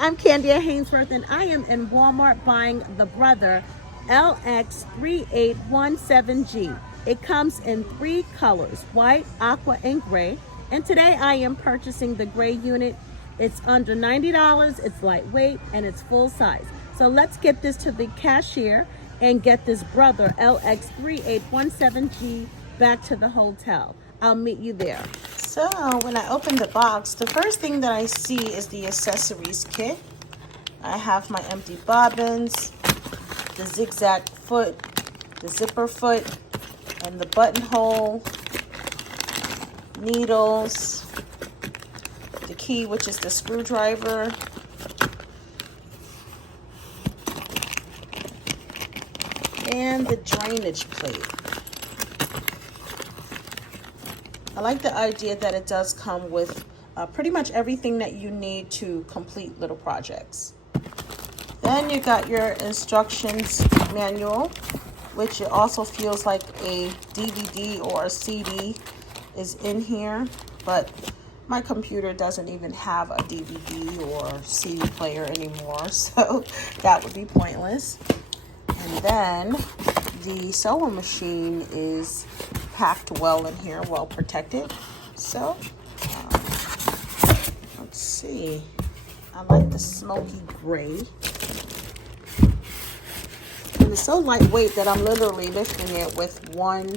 I'm Candia Hainsworth, and I am in Walmart buying the Brother LX3817G. It comes in 3 colors, white, aqua, and gray. And today I am purchasing the gray unit. It's under $90, it's lightweight, and it's full size. So let's get this to the cashier and get this Brother LX3817G back to the hotel. I'll meet you there. So when I open the box, the first thing that I see is the accessories kit. I have my empty bobbins, the zigzag foot, the zipper foot, and the buttonhole, needles, the key, which is the screwdriver, and the drainage plate. I like the idea that it does come with pretty much everything that you need to complete little projects. Then you got your instructions manual, which it also feels like a DVD or a CD is in here, but my computer doesn't even have a DVD or CD player anymore, so that would be pointless. And then the sewing machine is packed well in here, well protected. So let's see, I like the smoky gray, and it's so lightweight that I'm literally lifting it with one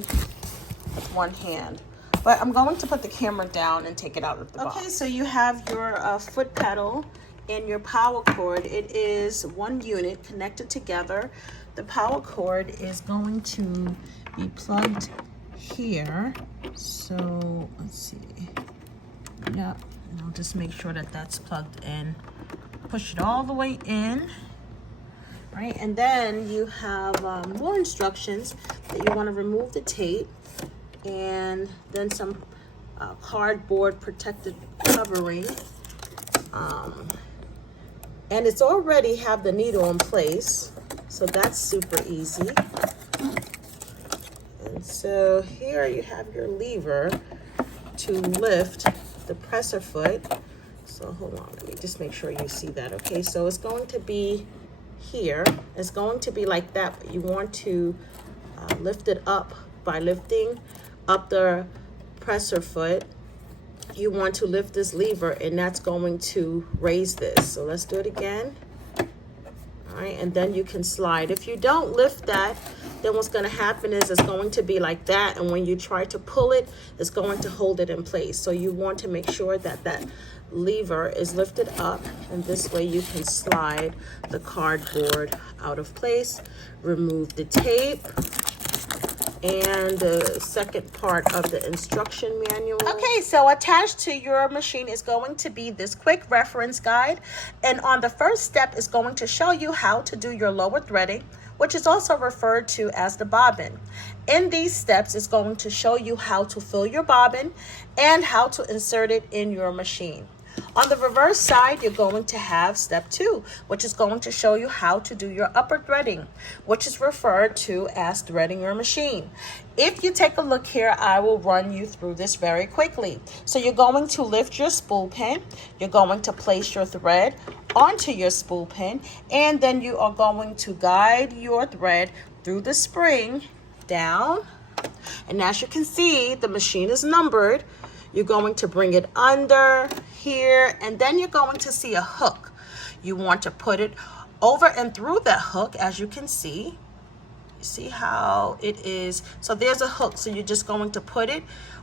hand. But I'm going to put the camera down and take it out of the box. Okay, so you have your foot pedal and your power cord. It is one unit connected together. The power cord is going to be plugged here. So let's see. Yeah, and I'll just make sure that that's plugged in. Push it all the way in. Right, and then you have more instructions that you want to remove the tape, and then some cardboard protected covering. And it's already have the needle in place, so that's super easy. And so here you have your lever to lift the presser foot. So hold on, let me just make sure you see that. Okay, so it's going to be here. It's going to be like that, but you want to lift it up by lifting up the presser foot. You want to lift this lever, and that's going to raise this. So let's do it again. All right, and then you can slide. If you don't lift that, then what's going to happen is it's going to be like that, and when you try to pull it, it's going to hold it in place. So you want to make sure that that lever is lifted up, and this way you can slide the cardboard out of place, remove the tape, and the second part of the instruction manual. Okay, so attached to your machine is going to be this quick reference guide, and on the first step is going to show you how to do your lower threading, which is also referred to as the bobbin. In these steps, it's going to show you how to fill your bobbin and how to insert it in your machine. On the reverse side, you're going to have step 2, which is going to show you how to do your upper threading, which is referred to as threading your machine. If you take a look here, I will run you through this very quickly. So you're going to lift your spool pin, you're going to place your thread onto your spool pin, and then you are going to guide your thread through the spring down. And as you can see, the machine is numbered. You're going to bring it under here, and then you're going to see a hook. You want to put it over and through that hook, as you can see. You see how it is? So there's a hook, so you're just going to put it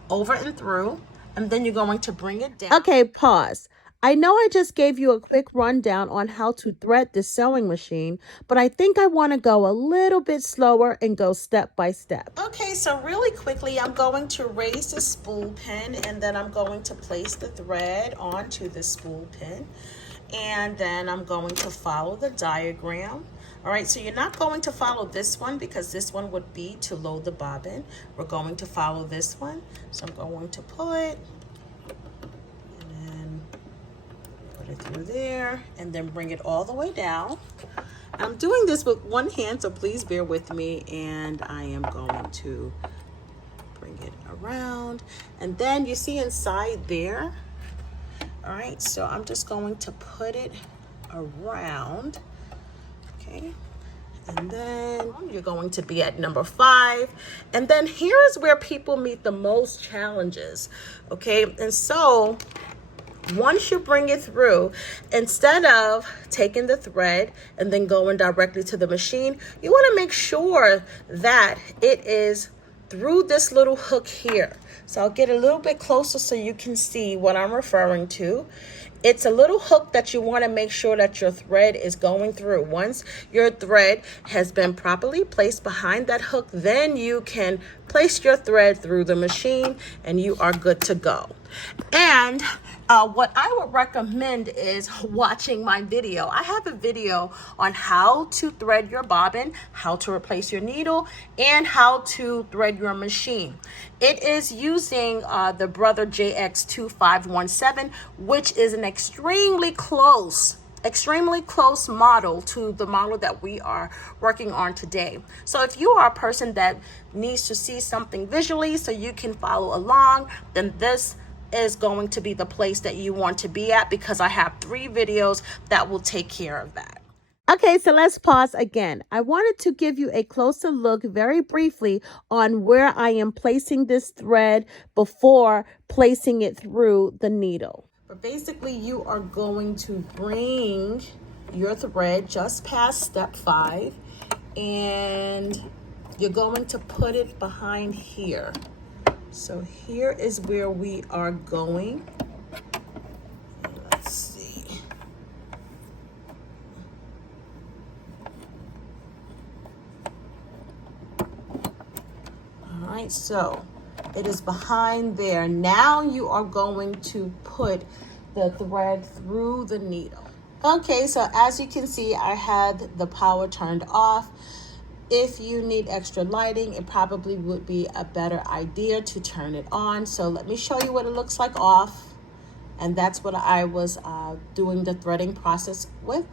over and through, and then you're going to bring it down. Okay, pause. I know I just gave you a quick rundown on how to thread the sewing machine, but I think I want to go a little bit slower and go step by step. Okay, so really quickly, I'm going to raise the spool pin, and then I'm going to place the thread onto the spool pin, and then I'm going to follow the diagram. All right, so you're not going to follow this one because this one would be to load the bobbin. We're going to follow this one. So I'm going to pull it, through there, and then bring it all the way down. I'm doing this with one hand, so please bear with me, and I am going to bring it around, and then you see inside there. All right, so I'm just going to put it around, okay? And then you're going to be at number 5. And then here is where people meet the most challenges, okay? And so once you bring it through, instead of taking the thread and then going directly to the machine, you want to make sure that it is through this little hook here. So I'll get a little bit closer so you can see what I'm referring to. It's a little hook that you want to make sure that your thread is going through. Once your thread has been properly placed behind that hook, then you can place your thread through the machine and you are good to go. And what I would recommend is watching my video. I have a video on how to thread your bobbin, how to replace your needle, and how to thread your machine. It is using the Brother LX3817G, which is an extremely close model to the model that we are working on today. So if you are a person that needs to see something visually so you can follow along, then this is going to be the place that you want to be at, because I have 3 videos that will take care of that. Okay, so let's pause again. I wanted to give you a closer look very briefly on where I am placing this thread before placing it through the needle. But basically, you are going to bring your thread just past step 5, and you're going to put it behind here. So here is where we are going. Let's see. All right, so it is behind there. Now you are going to put the thread through the needle. Okay, so as you can see, I had the power turned off. If you need extra lighting, it probably would be a better idea to turn it on. So let me show you what it looks like off. And that's what I was doing the threading process with.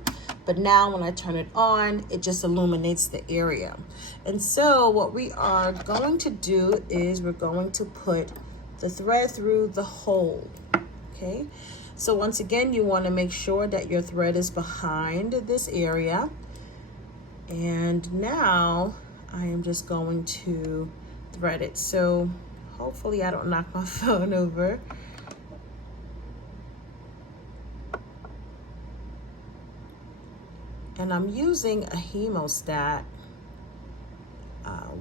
But now when I turn it on, it just illuminates the area. And so what we are going to do is we're going to put the thread through the hole, okay? So once again, you want to make sure that your thread is behind this area. And now I am just going to thread it. So hopefully I don't knock my phone over. And I'm using a hemostat,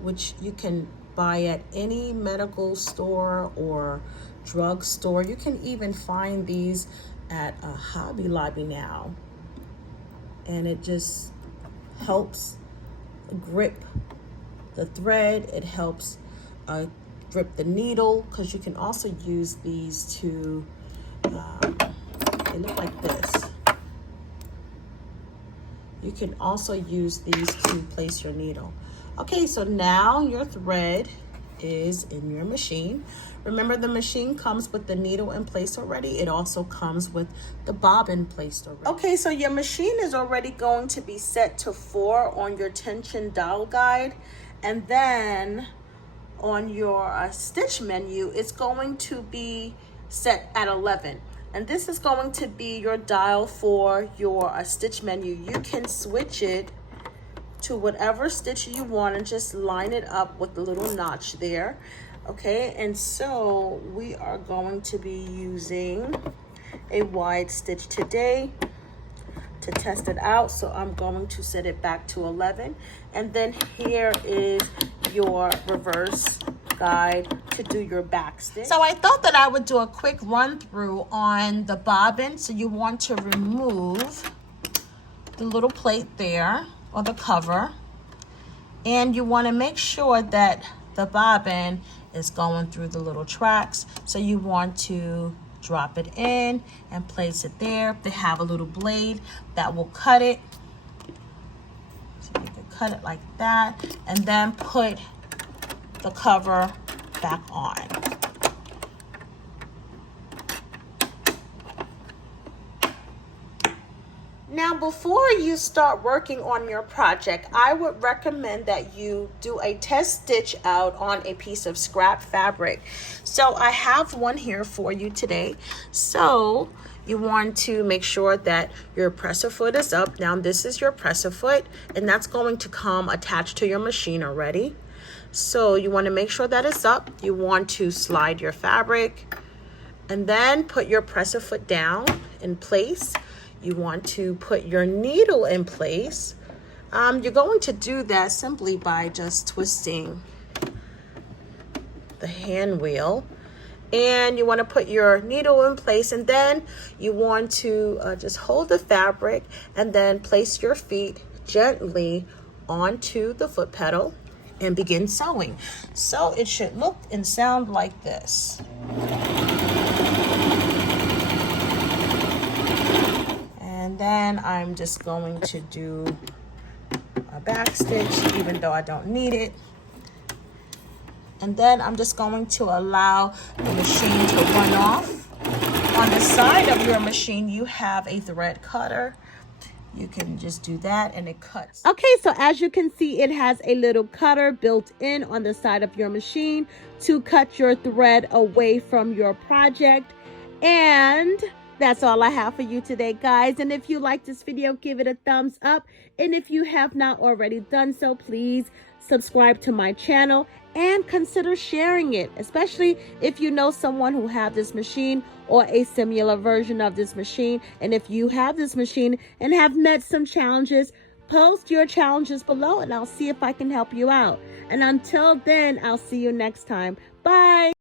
which you can buy at any medical store or drug store. You can even find these at a Hobby Lobby now. And it just helps grip the thread. It helps grip the needle, because you can also use these to, they look like this. You can also use these to place your needle. Okay, so now your thread is in your machine. Remember, the machine comes with the needle in place already. It also comes with the bobbin placed already. Okay, so your machine is already going to be set to 4 on your tension dial guide. And then on your stitch menu, it's going to be set at 11. And this is going to be your dial for your stitch menu. You can switch it to whatever stitch you want and just line it up with the little notch there. Okay, and so we are going to be using a wide stitch today to test it out. So I'm going to set it back to 11. And then here is your reverse guide to do your back stitch. So I thought that I would do a quick run through on the bobbin. So you want to remove the little plate there, or the cover, and you want to make sure that the bobbin is going through the little tracks. So you want to drop it in and place it there. They have a little blade that will cut it. So you can cut it like that, and then put the cover back on. Now, before you start working on your project, I would recommend that you do a test stitch out on a piece of scrap fabric. So I have one here for you today. So you want to make sure that your presser foot is up. Now this is your presser foot, and that's going to come attached to your machine already. So you want to make sure that it's up. You want to slide your fabric and then put your presser foot down in place. You want to put your needle in place. You're going to do that simply by just twisting the hand wheel, and you want to put your needle in place, and then you want to just hold the fabric and then place your feet gently onto the foot pedal and begin sewing. So it should look and sound like this. And then I'm just going to do a back stitch, even though I don't need it. And then I'm just going to allow the machine to run off. On the side of your machine, you have a thread cutter. You can just do that and it cuts. Okay, so as you can see, it has a little cutter built in on the side of your machine to cut your thread away from your project. And that's all I have for you today, guys. And if you like this video, give it a thumbs up. And if you have not already done so, please subscribe to my channel and consider sharing it, especially if you know someone who have this machine or a similar version of this machine. And if you have this machine and have met some challenges, post your challenges below and I'll see if I can help you out. And until then, I'll see you next time. Bye.